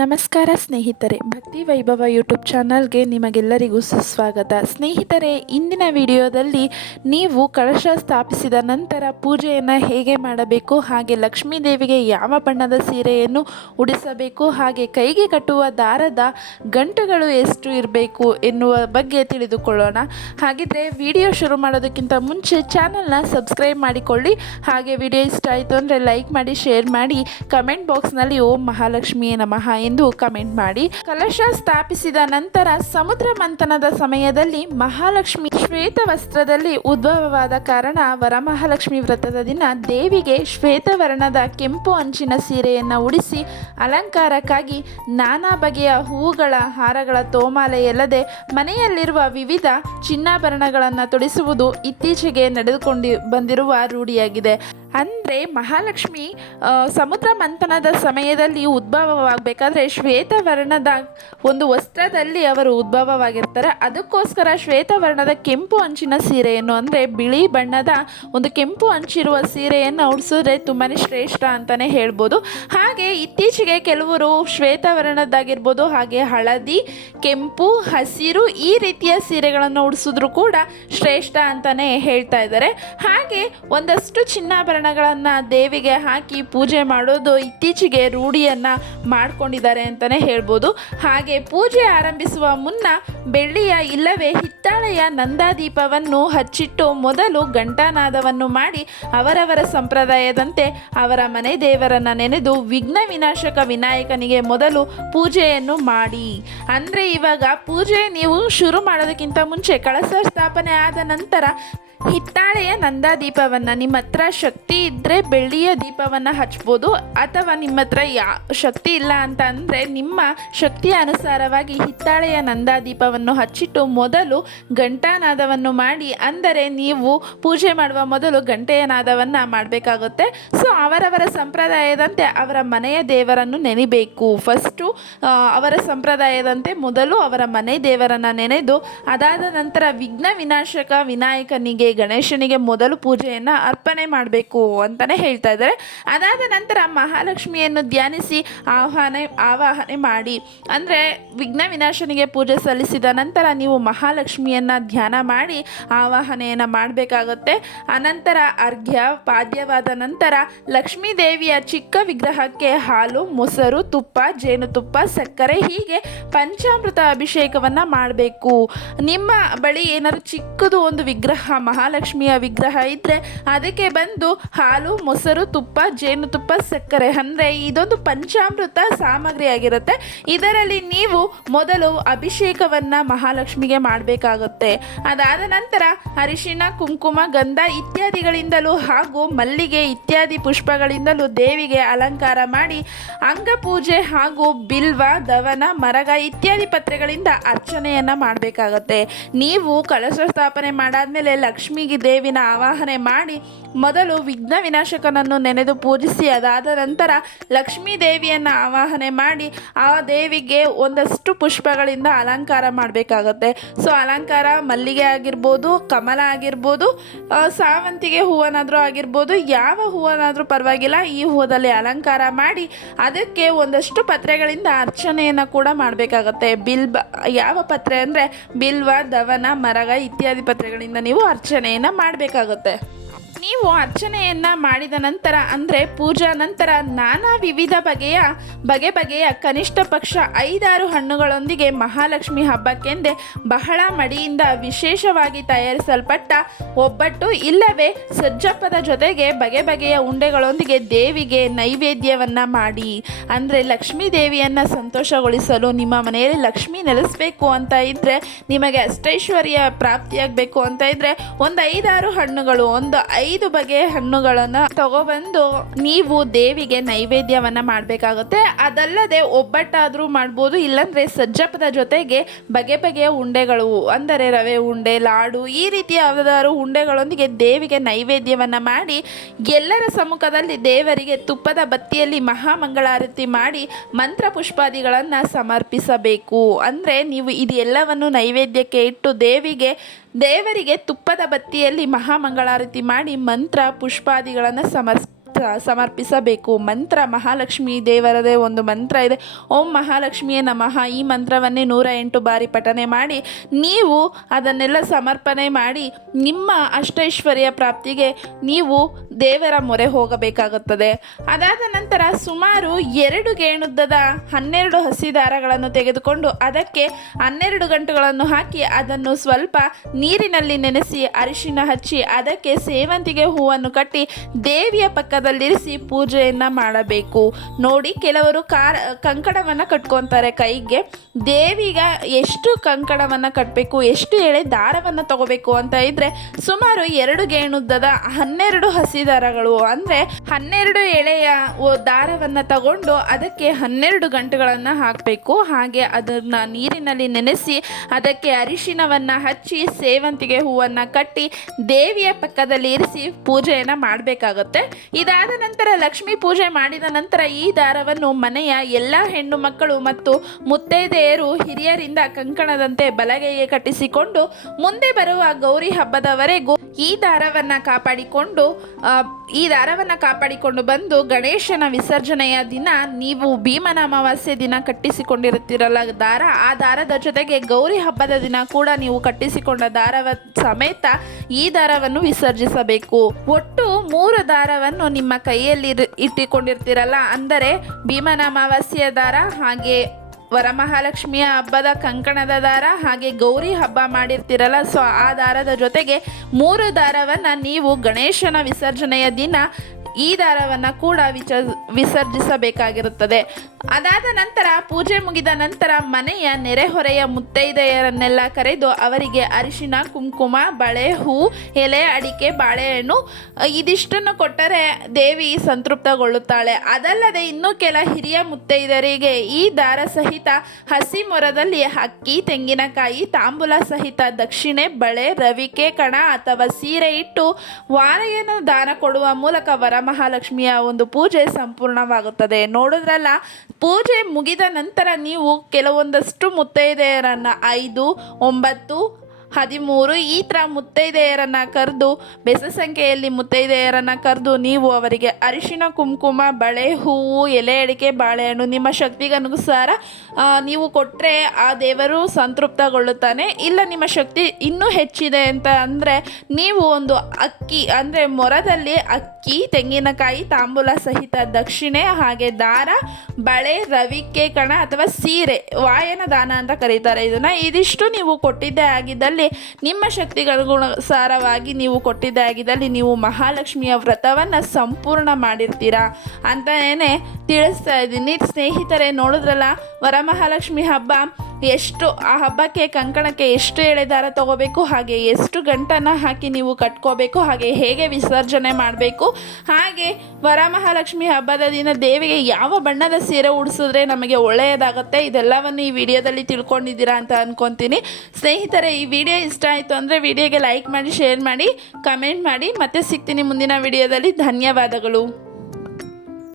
ನಮಸ್ಕಾರ ಸ್ನೇಹಿತರೆ, ಭಕ್ತಿ ವೈಭವ ಯೂಟ್ಯೂಬ್ ಚಾನಲ್ಗೆ ನಿಮಗೆಲ್ಲರಿಗೂ ಸುಸ್ವಾಗತ. ಸ್ನೇಹಿತರೆ, ಇಂದಿನ ವಿಡಿಯೋದಲ್ಲಿ ನೀವು ಕಳಶ ಸ್ಥಾಪಿಸಿದ ನಂತರ ಪೂಜೆಯನ್ನು ಹೇಗೆ ಮಾಡಬೇಕು, ಹಾಗೆ ಲಕ್ಷ್ಮೀ ದೇವಿಗೆ ಯಾವ ಬಣ್ಣದ ಸೀರೆಯನ್ನು ಉಡಿಸಬೇಕು, ಹಾಗೆ ಕೈಗೆ ಕಟ್ಟುವ ದಾರದ ಗಂಟುಗಳು ಎಷ್ಟು ಇರಬೇಕು ಎನ್ನುವ ಬಗ್ಗೆ ತಿಳಿದುಕೊಳ್ಳೋಣ. ಹಾಗಿದ್ರೆ ವಿಡಿಯೋ ಶುರು ಮಾಡೋದಕ್ಕಿಂತ ಮುಂಚೆ ಚಾನಲ್ನ ಸಬ್ಸ್ಕ್ರೈಬ್ ಮಾಡಿಕೊಳ್ಳಿ, ಹಾಗೆ ವಿಡಿಯೋ ಇಷ್ಟ ಆಯಿತು ಅಂದರೆ ಲೈಕ್ ಮಾಡಿ, ಶೇರ್ ಮಾಡಿ, ಕಮೆಂಟ್ ಬಾಕ್ಸ್ನಲ್ಲಿ ಓಂ ಮಹಾಲಕ್ಷ್ಮಿಯೇ ನಮಃ ಎಂದು ಕಮೆಂಟ್ ಮಾಡಿ. ಕಲಶ ಸ್ಥಾಪಿಸಿದ ನಂತರ ಸಮುದ್ರ ಮಂಥನದ ಸಮಯದಲ್ಲಿ ಮಹಾಲಕ್ಷ್ಮಿ ಶ್ವೇತ ವಸ್ತ್ರದಲ್ಲಿ ಉದ್ಭವವಾದ ಕಾರಣ ವರಮಹಾಲಕ್ಷ್ಮಿ ವ್ರತದ ದಿನ ದೇವಿಗೆ ಶ್ವೇತವರ್ಣದ ಕೆಂಪು ಅಂಚಿನ ಸೀರೆಯನ್ನು ಉಡಿಸಿ ಅಲಂಕಾರಕ್ಕಾಗಿ ನಾನಾ ಬಗೆಯ ಹೂವುಗಳ ಹಾರಗಳ ತೋಮಾಲೆಯಲ್ಲದೆ ಮನೆಯಲ್ಲಿರುವ ವಿವಿಧ ಚಿನ್ನಾಭರಣಗಳನ್ನು ತೊಡಿಸುವುದು ಇತ್ತೀಚೆಗೆ ನಡೆದುಕೊಂಡು ಬಂದಿರುವ ರೂಢಿಯಾಗಿದೆ. ಅಂದರೆ ಮಹಾಲಕ್ಷ್ಮಿ ಸಮುದ್ರ ಮಂಥನದ ಸಮಯದಲ್ಲಿ ಉದ್ಭವವಾಗಬೇಕಾದ್ರೆ ಶ್ವೇತವರ್ಣದ ಒಂದು ವಸ್ತ್ರದಲ್ಲಿ ಅವರು ಉದ್ಭವವಾಗಿರ್ತಾರೆ. ಅದಕ್ಕೋಸ್ಕರ ಶ್ವೇತವರ್ಣದ ಕೆಂಪು ಅಂಚಿನ ಸೀರೆಯನ್ನು ಅಂದರೆ ಬಿಳಿ ಬಣ್ಣದ ಒಂದು ಕೆಂಪು ಅಂಚಿರುವ ಸೀರೆಯನ್ನು ಉಡಿಸಿದ್ರೆ ತುಂಬಾ ಶ್ರೇಷ್ಠ ಅಂತಲೇ ಹೇಳ್ಬೋದು. ಹಾಗೆ ಇತ್ತೀಚೆಗೆ ಕೆಲವರು ಶ್ವೇತವರ್ಣದ್ದಾಗಿರ್ಬೋದು, ಹಾಗೆ ಹಳದಿ, ಕೆಂಪು, ಹಸಿರು ಈ ರೀತಿಯ ಸೀರೆಗಳನ್ನು ಉಡಿಸಿದ್ರು ಕೂಡ ಶ್ರೇಷ್ಠ ಅಂತಲೇ ಹೇಳ್ತಾ ಇದ್ದಾರೆ. ಹಾಗೆ ಒಂದಷ್ಟು ಚಿನ್ನಾಭರಣಗಳನ್ನು ದೇವಿಗೆ ಹಾಕಿ ಪೂಜೆ ಮಾಡೋದು ಇತ್ತೀಚೆಗೆ ರೂಢಿಯನ್ನು ಮಾಡ್ಕೊಂಡಿದ್ದಾರೆ ಅಂತಲೇ ಹೇಳ್ಬೋದು. ಹಾಗೆ ಪೂಜೆ ಆರಂಭಿಸುವ ಮುನ್ನ ಬೆಳ್ಳಿಯ ಇಲ್ಲವೇ ಹಿತ್ತಾಳೆಯ ನಂದಾದೀಪವನ್ನು ಹಚ್ಚಿಟ್ಟು ಮೊದಲು ಘಂಟಾನಾದವನ್ನು ಮಾಡಿ ಅವರವರ ಸಂಪ್ರದಾಯದಂತೆ ಅವರ ಮನೆ ದೇವರನ್ನ ನೆನೆದು ವಿಘ್ನ ವಿನಾಶಕ ವಿನಾಯಕನಿಗೆ ಮೊದಲು ಪೂಜೆಯನ್ನು ಮಾಡಿ. ಅಂದರೆ ಇವಾಗ ಪೂಜೆ ನೀವು ಶುರು ಮಾಡೋದಕ್ಕಿಂತ ಮುಂಚೆ ಕಳಸ ಸ್ಥಾಪನೆ ಆದ ನಂತರ ಹಿತ್ತಾಳೆಯ ನಂದಾದೀಪವನ್ನು ನಿಮ್ಮ ಹತ್ರ ಶಕ್ತಿ ಇದ್ದರೆ ಬೆಳ್ಳಿಯ ದೀಪವನ್ನು ಹಚ್ಬೋದು. ಅಥವಾ ನಿಮ್ಮ ಹತ್ರ ಯಾ, ಶಕ್ತಿ ಇಲ್ಲ ಅಂತ ಅಂದರೆ ನಿಮ್ಮ ಶಕ್ತಿಯ ಅನುಸಾರವಾಗಿ ಹಿತ್ತಾಳೆಯ ನಂದಾದೀಪವನ್ನು ಹಚ್ಚಿಟ್ಟು ಮೊದಲು ಘಂಟಾನಾದವನ್ನು ಮಾಡಿ, ಅಂದರೆ ನೀವು ಪೂಜೆ ಮಾಡುವ ಮೊದಲು ಗಂಟೆಯ ನಾದವನ್ನು ಮಾಡಬೇಕಾಗುತ್ತೆ. ಸೊ ಅವರವರ ಸಂಪ್ರದಾಯದಂತೆ ಅವರ ಮನೆಯ ದೇವರನ್ನು ನೆನಿಬೇಕು. ಫಸ್ಟು ಅವರ ಸಂಪ್ರದಾಯದಂತೆ ಮೊದಲು ಅವರ ಮನೆ ದೇವರನ್ನು ನೆನೆದು, ಅದಾದ ನಂತರ ವಿಘ್ನ ವಿನಾಶಕ ವಿನಾಯಕನಿಗೆ ಗಣೇಶನಿಗೆ ಮೊದಲು ಪೂಜೆಯನ್ನು ಅರ್ಪಣೆ ಮಾಡಬೇಕು. ಅಂತಲೇ ಹೇಳ್ತಾ ಇದ್ದಾರೆ. ಅದಾದ ನಂತರ ಮಹಾಲಕ್ಷ್ಮಿಯನ್ನು ಧ್ಯಾನಿಸಿ ಆಹ್ವಾನ, ಆವಾಹನೆ ಮಾಡಿ. ಅಂದರೆ ವಿಘ್ನ ವಿನಾಶನಿಗೆ ಪೂಜೆ ಸಲ್ಲಿಸಿದ ನಂತರ ನೀವು ಮಹಾಲಕ್ಷ್ಮಿಯನ್ನು ಧ್ಯಾನ ಮಾಡಿ ಆವಾಹನೆಯನ್ನು ಮಾಡಬೇಕಾಗುತ್ತೆ. ಅನಂತರ ಅರ್ಘ್ಯ, ಪಾದ್ಯವಾದ ನಂತರ ಲಕ್ಷ್ಮೀ ದೇವಿಯ ಚಿಕ್ಕ ವಿಗ್ರಹಕ್ಕೆ ಹಾಲು, ಮೊಸರು, ತುಪ್ಪ, ಜೇನುತುಪ್ಪ, ಸಕ್ಕರೆ ಹೀಗೆ ಪಂಚಾಮೃತ ಅಭಿಷೇಕವನ್ನು ಮಾಡಬೇಕು. ನಿಮ್ಮ ಬಳಿ ಏನಾದರೂ ಚಿಕ್ಕದು ಒಂದು ವಿಗ್ರಹ, ಮಹಾಲಕ್ಷ್ಮಿಯ ವಿಗ್ರಹ ಇದ್ದರೆ ಅದಕ್ಕೆ ಬಂದು ಹಾಲು, ಮೊಸರು, ತುಪ್ಪ ಜೇನುತುಪ್ಪ ಸಕ್ಕರೆ. ಅಂದರೆ ಇದೊಂದು ಪಂಚಾಮೃತ ಸಾಮಗ್ರಿ ಆಗಿರುತ್ತೆ ಇದರಲ್ಲಿ ನೀವು ಮೊದಲು ಅಭಿಷೇಕವನ್ನು ಮಹಾಲಕ್ಷ್ಮಿಗೆ ಮಾಡಬೇಕಾಗುತ್ತೆ. ಅದಾದ ನಂತರ ಅರಿಶಿಣ, ಕುಂಕುಮ, ಗಂಧ ಇತ್ಯಾದಿಗಳಿಂದಲೂ ಹಾಗೂ ಮಲ್ಲಿಗೆ ಇತ್ಯಾದಿ ಪುಷ್ಪಗಳಿಂದಲೂ ದೇವಿಗೆ ಅಲಂಕಾರ ಮಾಡಿ ಅಂಗಪೂಜೆ ಹಾಗೂ ಬಿಲ್ವ, ದವನ, ಮರಗ ಇತ್ಯಾದಿ ಪತ್ರೆಗಳಿಂದ ಅರ್ಚನೆಯನ್ನು ಮಾಡಬೇಕಾಗತ್ತೆ. ನೀವು ಕಳಶ ಸ್ಥಾಪನೆ ಮಾಡಾದಮೇಲೆ ಲಕ್ಷ್ಮಿಗೆ ದೇವಿನ ಆವಾಹನೆ ಮಾಡಿ ಮೊದಲು ವಿಘ್ನ ವಿನಾಶಕನನ್ನು ನೆನೆದು ಪೂಜಿಸಿ, ಅದಾದ ನಂತರ ಲಕ್ಷ್ಮೀ ದೇವಿಯನ್ನು ಆವಾಹನೆ ಮಾಡಿ, ಆ ದೇವಿಗೆ ಒಂದಷ್ಟು ಪುಷ್ಪಗಳಿಂದ ಅಲಂಕಾರ ಮಾಡಬೇಕಾಗತ್ತೆ. ಸೊ, ಅಲಂಕಾರ ಮಲ್ಲಿಗೆ ಆಗಿರ್ಬೋದು, ಕಮಲ ಆಗಿರ್ಬೋದು ಸಾವಂತಿಗೆ ಹೂವನಾದರೂ ಆಗಿರ್ಬೋದು, ಯಾವ ಹೂವನಾದರೂ ಪರವಾಗಿಲ್ಲ, ಈ ಹೂವದಲ್ಲಿ ಅಲಂಕಾರ ಮಾಡಿ, ಅದಕ್ಕೆ ಒಂದಷ್ಟು ಪತ್ರೆಗಳಿಂದ ಅರ್ಚನೆಯನ್ನು ಕೂಡ ಮಾಡಬೇಕಾಗತ್ತೆ. ಬಿಲ್ಬ ಯಾವ ಪತ್ರೆ ಅಂದರೆ ಬಿಲ್ವ, ದವನ, ಮರಗ ಇತ್ಯಾದಿ ಪತ್ರೆಗಳಿಂದ ನೀವು ಅರ್ಚನೆಯನ್ನು ಮಾಡಬೇಕಾಗುತ್ತೆ. ನೀವು ಅರ್ಚನೆಯನ್ನು ಮಾಡಿದ ನಂತರ, ಅಂದರೆ ಪೂಜಾ ನಂತರ ನಾನಾ ವಿವಿಧ ಬಗೆಯ, ಬಗೆ ಬಗೆಯ ಕನಿಷ್ಠ ಪಕ್ಷ ಐದಾರು ಹಣ್ಣುಗಳೊಂದಿಗೆ ಮಹಾಲಕ್ಷ್ಮಿ ಹಬ್ಬಕ್ಕೆಂದೇ ಬಹಳ ಮಡಿಯಿಂದ ವಿಶೇಷವಾಗಿ ತಯಾರಿಸಲ್ಪಟ್ಟ ಒಬ್ಬಟ್ಟು, ಇಲ್ಲವೇ ಸಜ್ಜಪ್ಪದ ಜೊತೆಗೆ ಬಗೆ ಬಗೆಯ ಉಂಡೆಗಳೊಂದಿಗೆ ದೇವಿಗೆ ನೈವೇದ್ಯವನ್ನು ಮಾಡಿ. ಅಂದರೆ ಲಕ್ಷ್ಮೀ ದೇವಿಯನ್ನು ಸಂತೋಷಗೊಳಿಸಲು ನಿಮ್ಮ ಮನೆಯಲ್ಲಿ ಲಕ್ಷ್ಮಿ ನೆಲೆಸಬೇಕು ಅಂತ ಇದ್ದರೆ ನಿಮಗೆ ಅಷ್ಟೈಶ್ವರ್ಯ ಪ್ರಾಪ್ತಿಯಾಗಬೇಕು ಅಂತ ಇದ್ದರೆ ಒಂದು ಐದಾರು ಹಣ್ಣುಗಳು, ಒಂದು ಐದು ಬಗೆಯ ಹಣ್ಣುಗಳನ್ನು ತಗೊಬಂದು ನೀವು ದೇವಿಗೆ ನೈವೇದ್ಯವನ್ನು ಮಾಡಬೇಕಾಗುತ್ತೆ. ಅದಲ್ಲದೆ ಒಬ್ಬಟ್ಟಾದರೂ ಮಾಡ್ಬೋದು, ಇಲ್ಲಾಂದರೆ ಸಜ್ಜಪದ ಜೊತೆಗೆ ಬಗೆ ಬಗೆಯ ಉಂಡೆಗಳು, ಅಂದರೆ ರವೆ ಉಂಡೆ, ಲಾಡು, ಈ ರೀತಿಯ ಯಾವುದಾದ್ರು ಉಂಡೆಗಳೊಂದಿಗೆ ದೇವಿಗೆ ನೈವೇದ್ಯವನ್ನು ಮಾಡಿ, ಎಲ್ಲರ ಸಮ್ಮುಖದಲ್ಲಿ ದೇವರಿಗೆ ತುಪ್ಪದ ಬತ್ತಿಯಲ್ಲಿ ಮಹಾಮಂಗಳಾರತಿ ಮಾಡಿ ಮಂತ್ರ ಪುಷ್ಪಾದಿಗಳನ್ನು ಸಮರ್ಪಿಸಬೇಕು. ಅಂದರೆ ನೀವು ಇದೆಲ್ಲವನ್ನು ನೈವೇದ್ಯಕ್ಕೆ ಇಟ್ಟು ದೇವಿಗೆ ದೇವರಿಗೆ ತುಪ್ಪದ ಬತ್ತಿಯಲ್ಲಿ ಮಹಾಮಂಗಳಾರತಿ ಮಾಡಿ ಮಂತ್ರ ಪುಷ್ಪಾದಿಗಳನ್ನು ಸಮರ್ಪಿಸ ತ- ಸಮರ್ಪಿಸಬೇಕು. ಮಂತ್ರ, ಮಹಾಲಕ್ಷ್ಮಿ ದೇವರದೇ ಒಂದು ಮಂತ್ರ ಇದೆ. ಓಂ ಮಹಾಲಕ್ಷ್ಮಿಯೇ ನಮಃ. ಈ ಮಂತ್ರವನ್ನೇ ನೂರ ಎಂಟು ಬಾರಿ ಪಠನೆ ಮಾಡಿ, ನೀವು ಅದನ್ನೆಲ್ಲ ಸಮರ್ಪಣೆ ಮಾಡಿ, ನಿಮ್ಮ ಅಷ್ಟೈಶ್ವರ್ಯ ಪ್ರಾಪ್ತಿಗೆ ನೀವು ದೇವರ ಮೊರೆ ಹೋಗಬೇಕಾಗುತ್ತದೆ. ಅದಾದ ನಂತರ ಸುಮಾರು ಎರಡು ಗೇಣುದ್ದದ ಹನ್ನೆರಡು ಹಸಿ ದಾರಗಳನ್ನು ತೆಗೆದುಕೊಂಡು ಅದಕ್ಕೆ ಹನ್ನೆರಡು ಗಂಟುಗಳನ್ನು ಹಾಕಿ, ಅದನ್ನು ಸ್ವಲ್ಪ ನೀರಿನಲ್ಲಿ ನೆನೆಸಿ, ಅರಿಶಿನ ಹಚ್ಚಿ, ಅದಕ್ಕೆ ಸೇವಂತಿಗೆ ಹೂವನ್ನು ಕಟ್ಟಿ, ದೇವಿಯ ಪಕ್ಕದಲ್ಲಿರಿಸಿ ಪೂಜೆಯನ್ನು ಮಾಡಬೇಕು. ನೋಡಿ, ಕೆಲವರು ಕಾರ, ಕಂಕಣವನ್ನು ಕಟ್ಕೊತಾರೆ ಕೈಗೆ. ದೇವಿಗ ಎಷ್ಟು ಕಂಕಣವನ್ನು ಕಟ್ಟಬೇಕು ಎಷ್ಟು ಎಳೆ ದಾರವನ್ನು ತಗೋಬೇಕು ಅಂತ ಇದ್ರೆ ಸುಮಾರು ಎರಡು ಗೇಣುದ್ದದ ಹನ್ನೆರಡು ಹಸಿ ದಾರಗಳು. ಅಂದರೆ ಹನ್ನೆರಡು ಎಳೆಯ ದಾರವನ್ನು ತಗೊಂಡು ಅದಕ್ಕೆ ಹನ್ನೆರಡು ಗಂಟುಗಳನ್ನು ಹಾಕಬೇಕು. ಹಾಗೆ ಅದನ್ನ ನೀರಿನಲ್ಲಿ ನೆನೆಸಿ ಅದಕ್ಕೆ ಅರಿಶಿನವನ್ನು ಹಚ್ಚಿ ಸೇವಂತಿಗೆ ಹೂವನ್ನು ಕಟ್ಟಿ ದೇವಿಯ ಪಕ್ಕದಲ್ಲಿ ಇರಿಸಿ ಪೂಜೆಯನ್ನು ಮಾಡಬೇಕಾಗುತ್ತೆ. ಇದಾದ ನಂತರ ಲಕ್ಷ್ಮಿ ಪೂಜೆ ಮಾಡಿದ ನಂತರ ಈ ದಾರವನ್ನು ಮನೆಯ ಎಲ್ಲ ಹೆಣ್ಣು ಮಕ್ಕಳು ಮತ್ತು ಮುತ್ತೈದೆಯರು ಹಿರಿಯರಿಂದ ಕಂಕಣದಂತೆ ಬಲಗೈಗೆ ಕಟ್ಟಿಸಿಕೊಂಡು ಮುಂದೆ ಬರುವ ಗೌರಿ ಹಬ್ಬದವರೆಗೂ ಈ ದಾರವನ್ನು ಕಾಪಾಡಿಕೊಂಡು ಈ ದಾರವನ್ನು ಕಾಪಾಡಿಕೊಂಡು ಬಂದು ಗಣೇಶನ ವಿಸರ್ಜನೆಯ ದಿನ ನೀವು ಭೀಮನ ಅಮಾವಾಸ್ಯೆ ದಿನ ಕಟ್ಟಿಸಿಕೊಂಡಿರುತ್ತೀರಲ್ಲ ದಾರ, ಆ ದಾರದ ಜೊತೆಗೆ ಗೌರಿ ಹಬ್ಬದ ದಿನ ಕೂಡ ನೀವು ಕಟ್ಟಿಸಿಕೊಂಡ ದಾರವ ಸಮೇತ ಈ ದಾರವನ್ನು ವಿಸರ್ಜಿಸಬೇಕು. ಒಟ್ಟು ಮೂರು ದಾರವನ್ನು ನಿಮ್ಮ ಕೈಯಲ್ಲಿ ಇಟ್ಟುಕೊಂಡಿರ್ತಿರಲ್ಲ, ಅಂದರೆ ಭೀಮನ ಅಮಾವಾಸ್ಯೆಯ ದಾರ ಹಾಗೆ ವರಮಹಾಲಕ್ಷ್ಮಿಯ ಹಬ್ಬದ ಕಂಕಣದ ದಾರ ಹಾಗೆ ಗೌರಿ ಹಬ್ಬ ಮಾಡಿರ್ತೀರಲ್ಲ, ಸೊ ಆ ದಾರದ ಜೊತೆಗೆ ಮೂರು ದಾರವನ್ನು ನೀವು ಗಣೇಶನ ವಿಸರ್ಜನೆಯ ದಿನ ಈ ದಾರವನ್ನು ಕೂಡ ವಿಚ, ವಿಸರ್ಜಿಸಬೇಕಾಗಿರುತ್ತದೆ. ಅದಾದ ನಂತರ ಪೂಜೆ ಮುಗಿದ ನಂತರ ಮನೆಯ ನೆರೆಹೊರೆಯ ಮುತ್ತೈದೆಯರನ್ನೆಲ್ಲ ಕರೆದು ಅವರಿಗೆ ಅರಿಶಿನ, ಕುಂಕುಮ, ಬಳೆ, ಹೂ, ಎಲೆ, ಅಡಿಕೆ, ಬಾಳೆಹಣ್ಣು ಇದಿಷ್ಟನ್ನು ಕೊಟ್ಟರೆ ದೇವಿ ಸಂತೃಪ್ತಗೊಳ್ಳುತ್ತಾಳೆ. ಅದಲ್ಲದೆ ಇನ್ನೂ ಕೆಲ ಹಿರಿಯ ಮುತ್ತೈದರಿಗೆ ಈ ದಾರ ಸಹಿತ ಹಸಿ ಮೊರದಲ್ಲಿ ಅಕ್ಕಿ, ತೆಂಗಿನಕಾಯಿ, ತಾಂಬೂಲ ಸಹಿತ ದಕ್ಷಿಣೆ, ಬಳೆ, ರವಿಕೆ ಕಣ ಅಥವಾ ಸೀರೆ ಇಟ್ಟು ವಾರೆಯನ್ನು ದಾನ ಕೊಡುವ ಮೂಲಕ ವರಮಹಾಲಕ್ಷ್ಮಿಯ ಒಂದು ಪೂಜೆ ಸಂಪೂರ್ಣವಾಗುತ್ತದೆ. ನೋಡಿದ್ರಲ್ಲ ಪೂಜೆ ಮುಗಿದ ನಂತರ ನೀವು ಕೆಲವೊಂದಷ್ಟು ಮುತ್ತೈದೆಯರನ್ನು ಐದು ಒಂಬತ್ತು ಹದಿಮೂರು, ಈ ಥರ ಮುತ್ತೈದೆಯರನ್ನು ಕರೆದು, ಬೆಸ ಸಂಖ್ಯೆಯಲ್ಲಿ ಮುತ್ತೈದೆಯರನ್ನು ಕರೆದು, ನೀವು ಅವರಿಗೆ ಅರಿಶಿನ, ಕುಂಕುಮ, ಬಳೆ, ಹೂವು, ಎಲೆ, ಅಡಿಕೆ, ಬಾಳೆಹಣ್ಣು, ನಿಮ್ಮ ಶಕ್ತಿಗನುಸಾರ ನೀವು ಕೊಟ್ಟರೆ ಆ ದೇವರು ಸಂತೃಪ್ತಗೊಳ್ಳುತ್ತಾನೆ. ಇಲ್ಲ, ನಿಮ್ಮ ಶಕ್ತಿ ಇನ್ನೂ ಹೆಚ್ಚಿದೆ ಅಂತ ಅಂದರೆ, ನೀವು ಒಂದು ಅಕ್ಕಿ, ಅಂದರೆ ಮೊರದಲ್ಲಿ ಅಕ್ಕಿ, ತೆಂಗಿನಕಾಯಿ, ತಾಂಬೂಲ ಸಹಿತ ದಕ್ಷಿಣೆ, ಹಾಗೆ ದಾರ, ಬಳೆ, ರವಿಕೆ ಕಣ ಅಥವಾ ಸೀರೆ ವಾಯನ ದಾನ ಅಂತ ಕರೀತಾರೆ. ಇದನ್ನು ಇದಿಷ್ಟು ನೀವು ಕೊಟ್ಟಿದ್ದೇ ಆಗಿದ್ದಲ್ಲಿ ನಿಮ್ಮ ಶಕ್ತಿಗಳಿಗನುಸಾರವಾಗಿ ನೀವು ಕೊಟ್ಟಿದ್ದಾಗಿದ್ದಲ್ಲಿ ನೀವು ಮಹಾಲಕ್ಷ್ಮಿಯ ವ್ರತವನ್ನು ಸಂಪೂರ್ಣ ಮಾಡಿರ್ತೀರಾ ಅಂತಲೇ ತಿಳಿಸ್ತಾ ಇದ್ದೀನಿ. ಸ್ನೇಹಿತರೆ, ನೋಡಿದ್ರಲ್ಲ? ವರಮಹಾಲಕ್ಷ್ಮಿ ಹಬ್ಬ. ಎಷ್ಟು ಆ ಹಬ್ಬಕ್ಕೆ ಕಂಕಣಕ್ಕೆ ಎಷ್ಟು ಎಳೆ ದಾರ ತಗೋಬೇಕು, ಹಾಗೆ ಎಷ್ಟು ಗಂಟನ ಹಾಕಿ ನೀವು ಕಟ್ಕೋಬೇಕು, ಹಾಗೆ ಹೇಗೆ ವಿಸರ್ಜನೆ ಮಾಡಬೇಕು, ಹಾಗೆ ವರಮಹಾಲಕ್ಷ್ಮಿ ಹಬ್ಬದ ದಿನ ದೇವಿಗೆ ಯಾವ ಬಣ್ಣದ ಸೀರೆ ಉಡಿಸಿದ್ರೆ ನಮಗೆ ಒಳ್ಳೆಯದಾಗುತ್ತೆ, ಇದೆಲ್ಲವನ್ನು ಈ ವಿಡಿಯೋದಲ್ಲಿ ತಿಳ್ಕೊಂಡಿದ್ದೀರಾ ಅಂತ ಅಂದ್ಕೊತೀನಿ ಸ್ನೇಹಿತರೆ, ಈ ವಿಡಿಯೋ ಇಷ್ಟ ಆಯಿತು ಅಂದರೆ ವಿಡಿಯೋಗೆ ಲೈಕ್ ಮಾಡಿ, ಶೇರ್ ಮಾಡಿ, ಕಮೆಂಟ್ ಮಾಡಿ, ಮತ್ತೆ ಸಿಗ್ತೀನಿ ಮುಂದಿನ ವಿಡಿಯೋದಲ್ಲಿ. ಧನ್ಯವಾದಗಳು.